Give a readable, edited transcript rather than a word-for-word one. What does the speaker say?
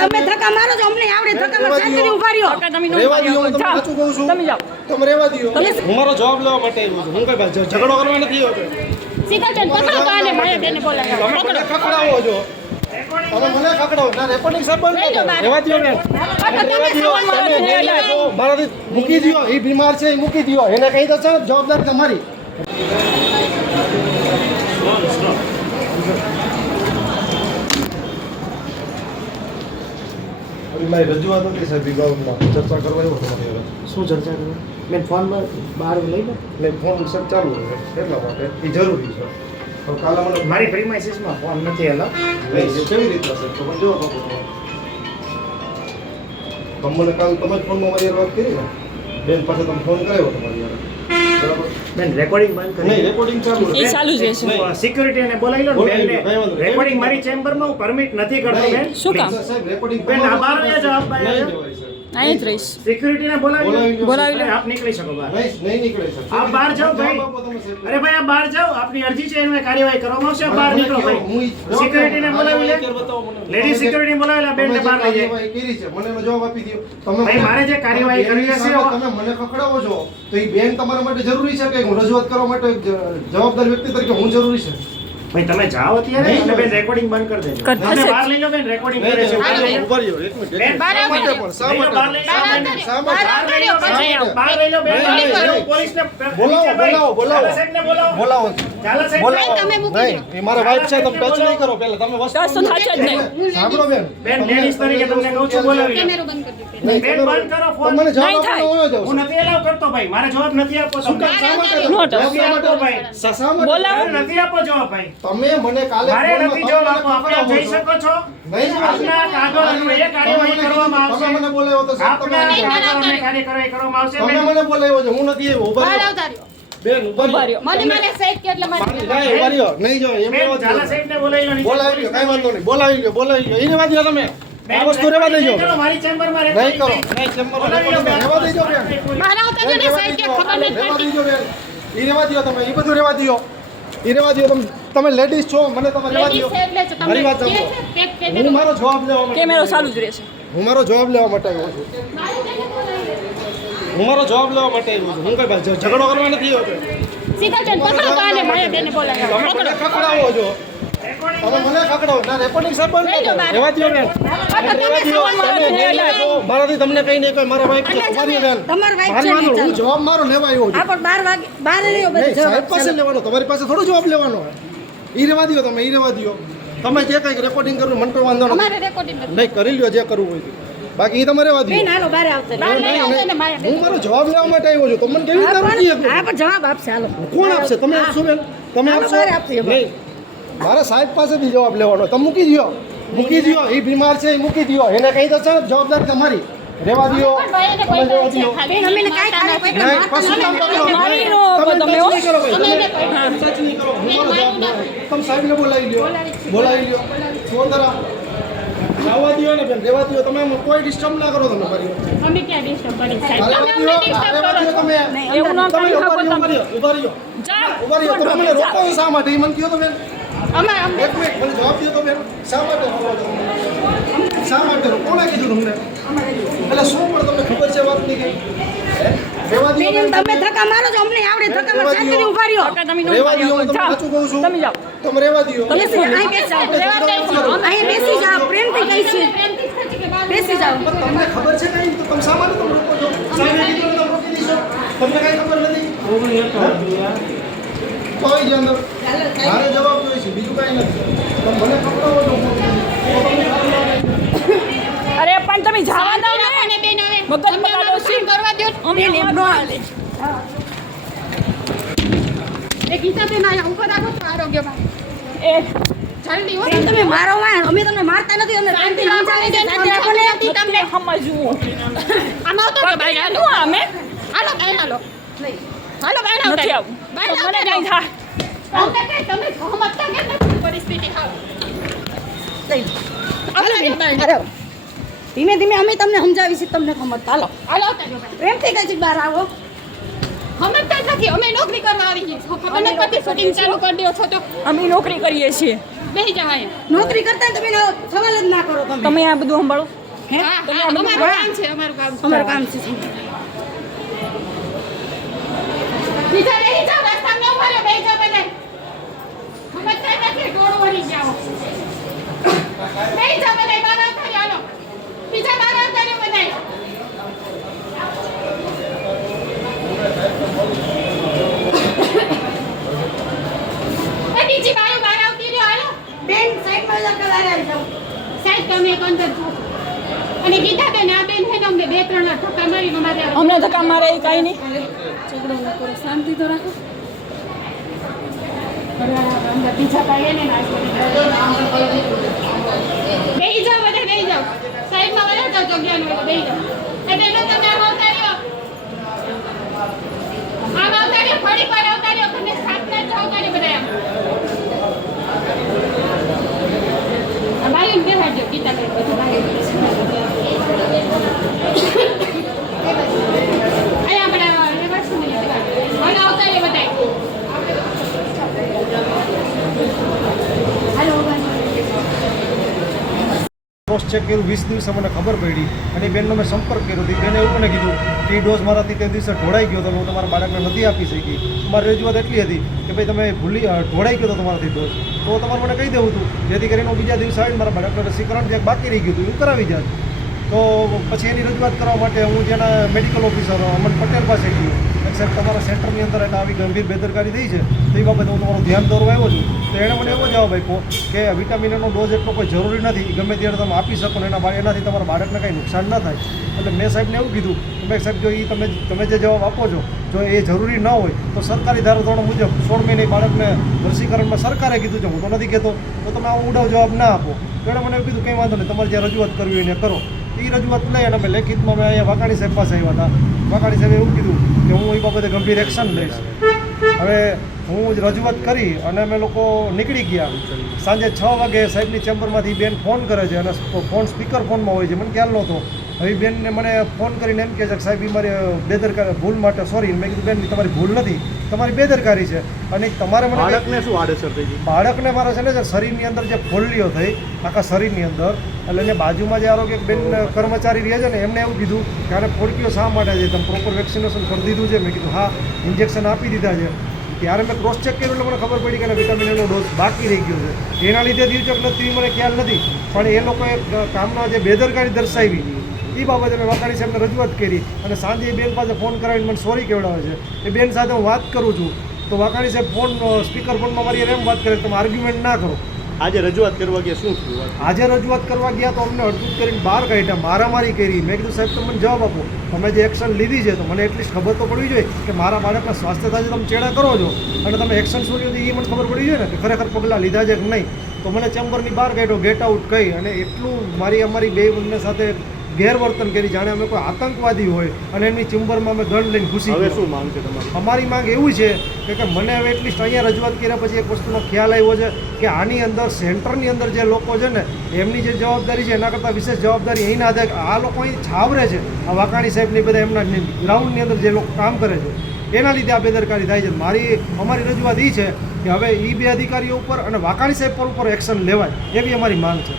તમે ધક્કા મારો છો અમને આવડે ધક્કા મારો શાંતિથી ઊભા રહ્યો રેવા દો હું તમને સાચું કહું છું તમે જાઓ તમે રેવા દો હું મારો જવાબ લેવા માટે આવ્યો છું હું કઈ ઝઘડો કરવા નથી આવ્યો સીતાચંદ પકડો તો આને મારે બેને બોલાવો તમે મને ખકડાવો છો તમે મને ખકડાવો ના રેકોર્ડિંગ સર બંધ કરો રેવા દો ને મારાથી મૂકી દો એ બીમાર છે એ મૂકી દો એને કહી દો સાહેબ જવાબદારી તમારી મારી રજૂઆત હતી સાહેબ વિભાગમાં ચર્ચા કરવા આવ્યો તમારી હવે શું ચર્ચા કરી મેં ફોનમાં બહાર લઈ લો એટલે ફોન સર ચાલુ છે એટલા માટે એ જરૂરી છે તો કાલે મને મારી પ્રીમાઇસીસમાં ફોન નથી હેલો કેવી રીતના સર તો મને જો તમને કાલ તમે જ ફોનમાં મારી વાત કરી ને બેન પાસે તમે ફોન કર્યો તમારી યાર બરાબર બેન રેકોર્ડિંગ બંધ કરી નહીં રેકોર્ડિંગ ચાલુ એ ચાલુ જ રહેશે સિક્યુરિટીને બોલાવી લો ને બેનને રેકોર્ડિંગ મારી ચેમ્બરમાં હું પરમિટ નથી કરતો બેન શું કામ સાહેબ રેકોર્ડિંગ બેન આ બહાર વયા જાઓ આપ બહાર જાઓ અહીં જ રહીશ સિક્યુરિટીને બોલાવી લો બોલાવી લો આપ નીકળી શકો બહાર નહીં નીકળે સર આપ બહાર જાઓ ભાઈ અરે ભાઈ આપ બહાર જાઓ આપની અરજી છે એનું કાર્યવાહી કરવામાં આવશે આપ બહાર નીકળો ભાઈ સિક્યુરિટીને બોલાવી લે લેડી સિક્યુરિટી બોલાવેલા બેનને બહાર લઈ જાય કરી છે મને એનો જવાબ આપી દો તમે ભાઈ મારે જે કાર્યવાહી કરવી છે તમે મને ખખડાવો છો તો એ બેન તમારા માટે જરૂરી છે કે હું રજૂઆત કરવા માટે જવાબદાર વ્યક્તિ તરીકે હું જરૂરી છે ભાઈ તમે જાઓ અત્યારે અને બેન રેકોર્ડિંગ બંધ કરી દેજો તમે બહાર લઈ લો બેન રેકોર્ડિંગ કરે છે ઉભા રહ્યો એક મિનિટ બેન બહાર શા માટે પણ શા માટે બહાર લઈ લો બેન પોલીસને બોલાવો સાહેબને બોલાવો બોલાવો ચાલો સાહેબ તમે મૂકી નહીં એ મારા વાઇફ છે તમે ટચ નહીં કરો પહેલા તમે વસ્તુ ટચ તો થાશે જ નહીં સાંભળો બેન બેન લેડીઝ તરીકે તમને કહું છું બોલાવી લો કેમેરો બંધ કરી દો નહીં, બેન બંધ કરો ફોન તમને જવાબ નહીં થાય. આપવાનો હોય જાવ હું નથી એલાવ કરતો ભાઈ મારે જવાબ નથી આપવો તમને શા માટે નો જવાબ ટચ. શા માટે? ભાઈ શા માટે? બોલાવો. મારે નથી આપવો જવાબ ભાઈ તમે મને કાલે મારે ફોનમાં નથી જવાબ આપવો તમે આપણે જઈ શકો છો નહીં આપના કાગળ અન્વયે કાર્યવાહી કરવામાં આવશે તમે મને બોલાવ્યો તો સાહેબ તમે આપના કાગળ અન્વયે કાર્યવાહી કરવામાં આવશે તમે બેન મને બોલાવ્યો છે હું નથી આવ્યો ઉભા બહાર રહ્યો આવતા રહ્યો બેન ઉભા ઉભા રહ્યો રહ્યો. મને સાહેબ કે એટલે મારી નહીં ઉભા રહ્યો નહીં જો એમ બેન રહેવા ઝાલા દ્યો. સાહેબને બોલાવી લો નીચે બોલાવી લ્યો કઈ વાંધો નહીં બોલાવી લ્યો એને વાત દ્યો તમે બેન, આ વસ્તુ રહેવા દેજો કરો, મારી ચેમ્બરમાં નહીં કરો નહીં ચેમ્બરમાં રહેવા દેજો બેન બહાર આવતા રહ્યો ને સાહેબ કે ખબર નથી રહેવા પડતી દેજો બેન ઈ રહેવા દ્યો તમે ઈ બધું રહેવા દ્યો ઈ રહેવા દ્યો તમે લેડીઝ છો મને તમે રહેવા દ્યો લેડીઝ છે એટલે તમને મારી વાત કે સાંભળો. છે કે હું મારો જવાબ લેવા માટે કેમેરો ચાલુ જ રહેશે હું મારો જવાબ લેવા માટે આવ્યો છું હું મારો જવાબ લેવા માટે આવ્યો છું હું કઈ ઝઘડો કરવા નથી આવ્યો સીતાચંદ પકડો તો આને મારે બેને બોલાવો તમે મને ખકડાવો છો તમે મને ખકડાવો ના રેકોર્ડિંગ સર બંધ કરો રહેવા દ્યો બેન રહેવા દ્યો મારાથી તમને કઈ નહીં કોઈ મારા વાઈફ છે તમારી બેન તમારી વાઈફ છે મારી નહીં, હું જવાબ મારો લેવા આવ્યો છું આ પણ 12 વાગે 12 રહ્યો નહીં બધું સાહેબ પાસે લેવાનો તમારી પાસે થોડો જવાબ લેવાનો ઈ રહેવા દ્યો તમે ઈ રહેવા દ્યો તમે જે કંઈક રેકોર્ડિંગ કરવું મને તો વાંધો નથી અમારે રેકોર્ડિંગ નથી નહીં કરી લ્યો જે કરવું હોય તે. બાકી ઈ તમે રહેવા દ્યો બેન હાલો બહાર આવતા બહાર લઈ આવતા ને મારે હું મારો જવાબ લેવા માટે આવ્યો છું તો મને કેવી રીતે રૂકી શકો? આ પણ જવાબ આપશે હાલો કોણ આપશે તમે આપશો બેન તમે હાલો, આપશો મારે આપશે એમાં. નહીં મારે સાહેબ પાસેથી જવાબ લેવાનો તમે મૂકી દ્યો એ બીમાર છે એ મૂકી દ્યો એને કહી દો સાહેબ જવાબદારી તમારી રહેવા દ્યો તમે રહેવા દ્યો બેન અમે કાઈ ખાલી કોઈ નહીં કશું કામ કરો મારી નો તમે તમે touch નહીં કરો ભાઈ. તમે એને તમે touch નહીં કરો હું મારો જવાબ લેવાનો. તમે સાહેબને બોલાવી લ્યો ફોન ધરા રહેવા દ્યો ને બેન રહેવા દ્યો તમે કોઈ ડિસ્ટર્બ ના કરો તમે મારી અમે ક્યાં ડિસ્ટર્બ કરી રહેવા સાહેબ તમે અમને ડિસ્ટર્બ દ્યો કરો છો તમે એવું ના તમે કરી શકો ઉભા તમે રહ્યો ઉભા રહ્યો જાઓ ઉભા રહ્યો તમે મને રોકો છો શા માટે ઈ મને કહો તો બેન અમાર અમને એક મિનિટ મને જવાબ દો તો બેન શા માટે રોકો છો? શા માટે રોકો? કોણે કીધું તમને એટલે શું પણ તમને ખબર છે વાતની કે રહેવા દ્યો બેન તમે ધક્કા મારો છો અમને આવડે ધક્કા મારો શાંતિથી ઊભા રહ્યો કાકા તમે નો રહેવા દ્યો હું તમને જાઓ સાચું કહું છું તમે જાઓ તમે રહેવા દ્યો બેસી અહીં બેસી જાઓ અહીં બેસી જાઓ પ્રેમથી કહી છે બેસી જાઓ તમને ખબર છે કઈ તો તમે શા માટે તમે રોકો છો સામે કીધું તમે રોકી દીશો તમને કઈ ખબર નથી કોઈ જ અંદર મારે જવાબ જોઈએ છે બીજું કઈ નથી તમે મને ખબર હોય અરે પણ તમે જવા દો ને અને બેન આવે મગજ બગાડો છે. કરવા દો અમે બેન એમ એમ નો હાલે એ ગીતા બેન આયા ઉપર રાખો તો આરોગ્યમાં એ જલ્દી હો તમે મારો માં અમે તમને મારતા નથી અમે શાંતિ સમજાવી છે શાંતિ રાખો ને તમને સમજવું આમ આવતો કે ભાઈ શું અમે હાલો બેન હાલો હાલો બેન નથી આવું બેન તો મને કઈ થાય તમને કઈ તમે સહમતતા કેમ નથી પરિસ્થિતિ હાલો હાલો બેન હાલો ધીમે ધીમે અમે તમને સમજાવીશું તમને સમજતા હાલો હાલો પ્રેમથી કઈ છે બહાર આવો સમજતા જ નથી અમે નોકરી કરવા આવી છીએ ખબર નથી શૂટિંગ ચાલુ કરી દો છો તો અમે નોકરી કરીએ છીએ બેસી જાવ અહીંયા. નોકરી કરતા ને તમે એનો સવાલ જ ના કરો તમે તમે આ બધું સંભાળો. હે? હા, હા, અમારું કામ છે, અમારું કામ છે. અમારું કામ છે બીજા બેસી જાવ, રસ્તામાં ન ઉભા રહો, બેસી જાવ બધાય. સમજતા નથી, ટોળું વળી જાઓ. બેસી જાવ બધાય, બહાર આવતા રહ્યો, હાલો. બીજા બહાર આવતા રહ્યો બધાય. એ બીજી બાયું બહાર આવતી રહ્યો, હાલો. બેન સાઈડમાં જતા બહાર આવી જાઓ સાહેબ, તમે એક અંદર છો. અને ગીતાબેન, આ બેન છે ને અમને 2-3 વાર ધક્કા મારીને અમારે અમને ધક્કા મારે એ કાંઈ નહીં. ઝઘડો ન કરો શાંતિ તો રાખો અંદર બીજા ભાઈ એને ના બેહી જાઓ બધા બેહી જાઓ સાઈડમાં વળો જાઓ જગ્યાનો એટલે બેહી જાઓ એ બેનો તમે આમ આવતા રહ્યો થોડીક વાર આવતા રહ્યો તમે સાતના જ આવતા રહ્યો બધા આમ ભાઈ બેહાડજો ગીતા બેન બધું ભાઈ અહીંયા બધા એ વસ્તુ નહીં વળો આવતા રહ્યો બધા ક્રોસ ચેક કર્યું 20 દિવસે મને ખબર પડી અને બેનનો મેં સંપર્ક કર્યો હતી બેને એવું મને કીધું કે એ ડોઝ મારાથી તે દિવસે ઢોળાઈ ગયો તો હું તમારા બાળકને નથી આપી શકી મારી રજૂઆત એટલી હતી કે ભાઈ તમે ઢોળાઈ ગયો તો તમારાથી ડોઝ તો તમારે મને કહી દેવું હતું જેથી કરીને હું બીજા દિવસે આવીને મારા બાળકને રસીકરણ જે બાકી રહી ગયું હતું એ કરાવી જાત તો પછી એની રજૂઆત કરવા માટે હું જેના મેડિકલ ઓફિસર અમન પટેલ પાસે ગયો સાહેબ તમારા સેન્ટરની અંદર એટલે આવી ગંભીર બેદરકારી થઈ છે તો એ બાબતે હું તમારું ધ્યાન દોરવા આવ્યો છું તો એણે મને એવો જવાબ આપ્યો કે વિટામિનનો ડોઝ એટલો કોઈ જરૂરી નથી ગમે ત્યારે તમે આપી શકો ને એનાથી તમારા બાળકને કંઈ નુકસાન ન થાય એટલે મેં સાહેબને એવું કીધું કે ભાઈ સાહેબ જો એ તમે જે જવાબ આપો છો જો એ જરૂરી ન હોય તો સરકારી ધારાધોરણ મુજબ 16 મહિને બાળકને રસીકરણમાં સરકારે કીધું છે હું તો નથી કહેતો તો તમે આવો ઉડાવ જવાબ ના આપો તો એણે મને એવું કીધું કંઈ વાંધો નહીં તમારે જે રજૂઆત કરવી હોય એને કરો એ રજૂઆત લઈ અને અમે લેખિતમાં મેં અહીંયા વાઘાણી સાહેબ પાસે આવ્યા હતા વાઘાણી સાહેબે એવું કીધું કે હું એ બાબતે ગંભીર એક્શન લઈશ હવે હું રજૂઆત કરી અને અમે લોકો નીકળી ગયા સાંજે 6 વાગે સાહેબની ચેમ્બરમાંથી બેન ફોન કરે છે અને ફોન સ્પીકર ફોનમાં હોય છે મને ખ્યાલ નહોતો હવે બેનને મને ફોન કરીને એમ કહે છે કે સાહેબ એ મારી બેદરકારી ભૂલ માટે સોરી મેં કીધું બેન તમારી ભૂલ નથી તમારી બેદરકારી છે અને તમારે મને બાળકને શું આડઅસર થઈ ગઈ બાળકને મારા છે ને જે શરીરની અંદર જે ફોલ્લીઓ થઈ આખા શરીરની અંદર એટલે એને બાજુમાં જે આરોગ્ય બેન કર્મચારી રહે છે ને એમને એવું કીધું કે આને ફોડકીઓ શા માટે છે તમે પ્રોપર વેક્સિનેશન કરી દીધું છે મેં કીધું હા ઇન્જેક્શન આપી દીધા છે ત્યારે મેં ક્રોસ ચેક કર્યું એટલે મને ખબર પડી કે વિટામિન એનો ડોઝ બાકી રહી ગયો છે એના લીધે થયું છે કે નથી મને ખ્યાલ નથી પણ એ લોકોએ કામમાં જે બેદરકારી દર્શાવી એ બાબતે મેં વાઘાણી સાહેબને રજૂઆત કરી અને સાંજે એ બેન પાસે ફોન કરાવીને મને સોરી કહેવડાવે છે એ બેન સાથે હું વાત કરું છું તો વાઘાણી સાહેબ ફોન સ્પીકર ફોનમાં મારી એમ વાત કરે તમે આર્ગ્યુમેન્ટ ના કરો આજે રજૂઆત કરવા ગયા શું થયું આજે રજૂઆત કરવા ગયા તો અમને અડધૂત કરીને બહાર કાઢ્યા મારામારી કરી મેં કીધું સાહેબ તમે મને જવાબ આપો તમે જે એક્શન લીધી છે તો મને એટલીસ્ટ ખબર તો પડવી જોઈએ કે મારા બાળકના સ્વાસ્થ્ય સાથે તમે ચેડા કરો છો અને તમે એક્શન શું લીધું એ મને ખબર પડી જોઈએ ને કે ખરેખર પગલાં લીધા છે કે નહીં તો મને ચેમ્બરની બહાર કાઢ્યો ગેટ આઉટ કહી અને એટલું અમારી બે બંને સાથે ગેરવર્તન કરી જાણે અમે કોઈ આતંકવાદી હોય અને એમની ચેમ્બરમાં અમે ગન લઈને ઘૂસી હવે ગયા. શું માંગ છે તમારી અમારી માંગ એવું છે કે મને હવે એટલીસ્ટ અહીંયા રજૂઆત કર્યા પછી એક વસ્તુનો ખ્યાલ આવ્યો છે કે આની અંદર સેન્ટરની અંદર જે લોકો છે ને એમની જે જવાબદારી છે એના કરતાં વિશેષ જવાબદારી અહીંના આધારે આ લોકો અહીં છાવરે છે આ વાઘાણી સાહેબની બધા એમના ગ્રાઉન્ડની અંદર જે લોકો કામ કરે છે એના લીધે આ બેદરકારી થાય છે અમારી રજૂઆત એ છે કે હવે એ બે અધિકારીઓ ઉપર અને વાઘાણી સાહેબ પર ઉપર એક્શન લેવાય એવી અમારી માંગ છે.